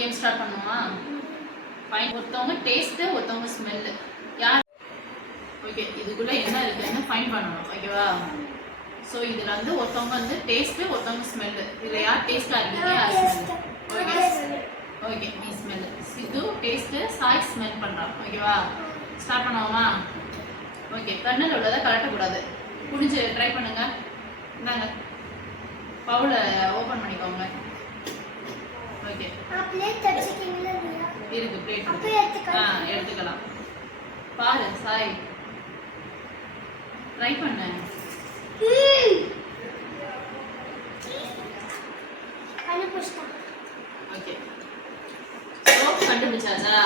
Game start பண்ணுமா? Fine. ஒருத்தவங்க taste, ஒருத்தவங்க ஸ்மெல். யார்? ஓகே, இதுக்குள்ள என்ன இருக்குன்னு ஃபைன் பண்ணணும். ஓகேவா? ஸோ இதில் வந்து ஒருத்தவங்க வந்து டேஸ்ட், ஒருத்தவங்க ஸ்மெல். இதில் யார் டேஸ்டாக இருக்கீங்க, யார் ஸ்மெல்? ஓகே ஓகே, நீ ஸ்மெல். சித்து டேஸ்ட், சாய் ஸ்மெல் பண்ணுறான். ஓகேவா? ஸ்டார்ட் பண்ணுவோமா? ஓகே, கண்ணில் உள்ளதை கலட்டக்கூடாது. புரிஞ்சு ட்ரை பண்ணுங்க. இந்தாங்க, பவுலை ஓப்பன் பண்ணிக்கோங்க. ஓகே, இருக்கு பிளேட். எடுத்துக்கலாம். பாரு சாய், ட்ரை பண்ண. ஓகே, கண்டுபிடிச்சாச்சா?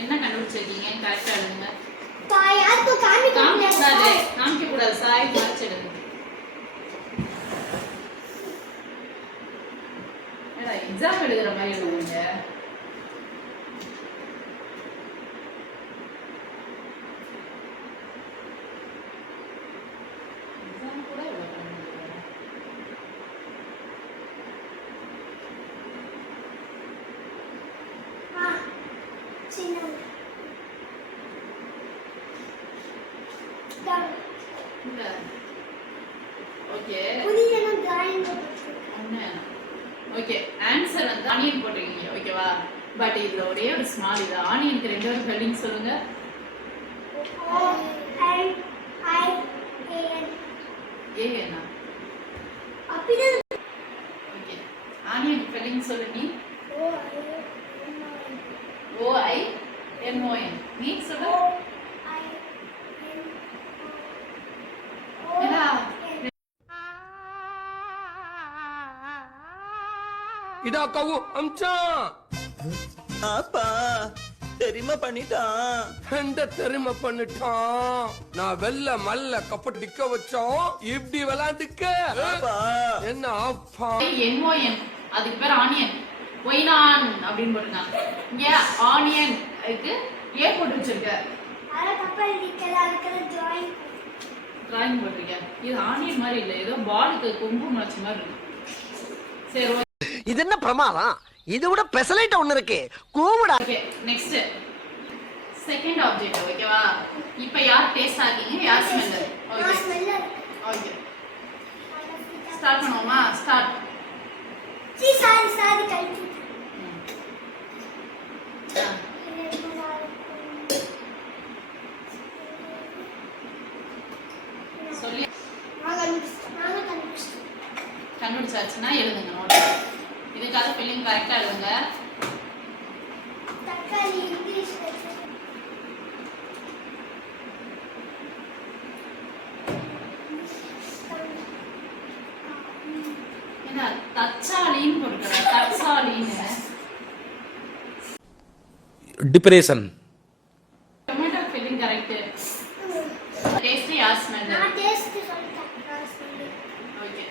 என்ன கண்டுபிடிச்சிருக்கீங்க? கரெக்டா எழுதுங்க. காமிக்க கூடாது சாய், மறைச்சு எழுதுங்க. எக்ஸாம் எழுதுற மாதிரி எழுதுங்க. ஓகே, ஆன்சர் வந்து ஆனியன் போட்டிருக்கீங்க. ஓகேவா? பட் இதுல ஒரே ஒரு ஸ்மால். இது ஆனியனுக்கு ரெண்டு ஒரு ஸ்பெல்லிங் சொல்லுங்க. ஏன்னா ஓகே, ஆனியன் ஸ்பெல்லிங் சொல்லு. நீ OIMON. நீ சொல்லு. இதா கவு அம்ச்சான். அப்பா தெரியுமா பண்ணிட்டான். எந்த தெரியுமா பண்ணிட்டான்? நான் வெள்ள மல்ல கப்பட்டிக்க வச்சோம். இப்படி விளையாண்டுக்க என்ன அப்பா? MON, அதுக்கு பேர் ஆனியன். ஒயினான் அப்படின்னு போட்டுருக்காங்க. இங்க ஆனியன் இருக்கு, ஏ போட்டு வச்சிருக்க. டிராயிங் போட்டிருக்க. இது ஆனியன் மாதிரி இல்லை, ஏதோ பாலுக்கு கொம்பு முளைச்ச மாதிரி இருக்கு. சரி, இது என்ன பிரமாதம்? இது விட பெசலைட் ஒண்ணு இருக்கு, கூவுடா. Okay, next second object. ஓகேவா? இப்போ யார் டேஸ்ட் ஆகீங்க, யார் ஸ்மெல்? ஓகே ஓகே, ஸ்டார்ட் பண்ணுவோமா? ஸ்டார்ட். சாரி கழிச்சு சொல்லி கண்டுபிடிச்சாச்சுன்னா எழுதுங்க நோட். இதுக்காக ஸ்பெல்லிங் கரெக்டா எழுதுங்க. தக்காளி இங்கிலீஷ் என்ன தச்சாலின்னு போட்டுக்கற? தச்சாலின்னு depression. Tomato spelling correct. Taste யார் ஸ்மெல்? நான் டேஸ்ட் சொல்லிட்டேன். நான் ஸ்மெல். ஓகே,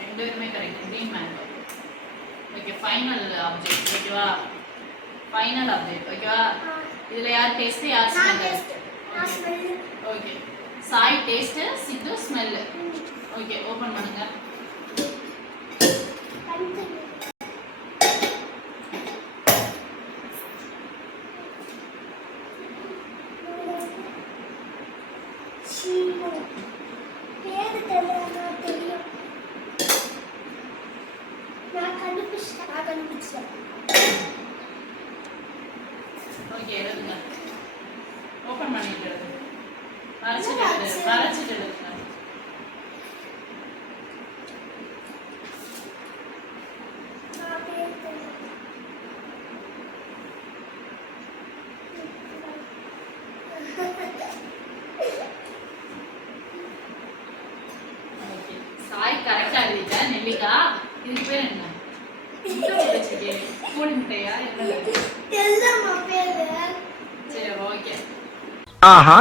ரெண்டுமே correct. Green mango. Okay, final object. ஓகேவா? Final object. ஓகேவா? இதுல யார் டேஸ்ட், யார் smell? Okay, Sai taste, Sidhu smell. Okay, open பண்ணுங்க. ஓகே, எழுதுங்க. ஓபன் பண்ணிட்டு எழுதுங்க. வரைச்சிட்டு எழுதுங்க. சாய் கரெக்டா எழுதிட்ட. நெல்லிக்காய். இதுக்கு பேர் என்ன? முட்டை வச்சிருக்கேன். கோழி முட்டையா? என்ன? ஆஹா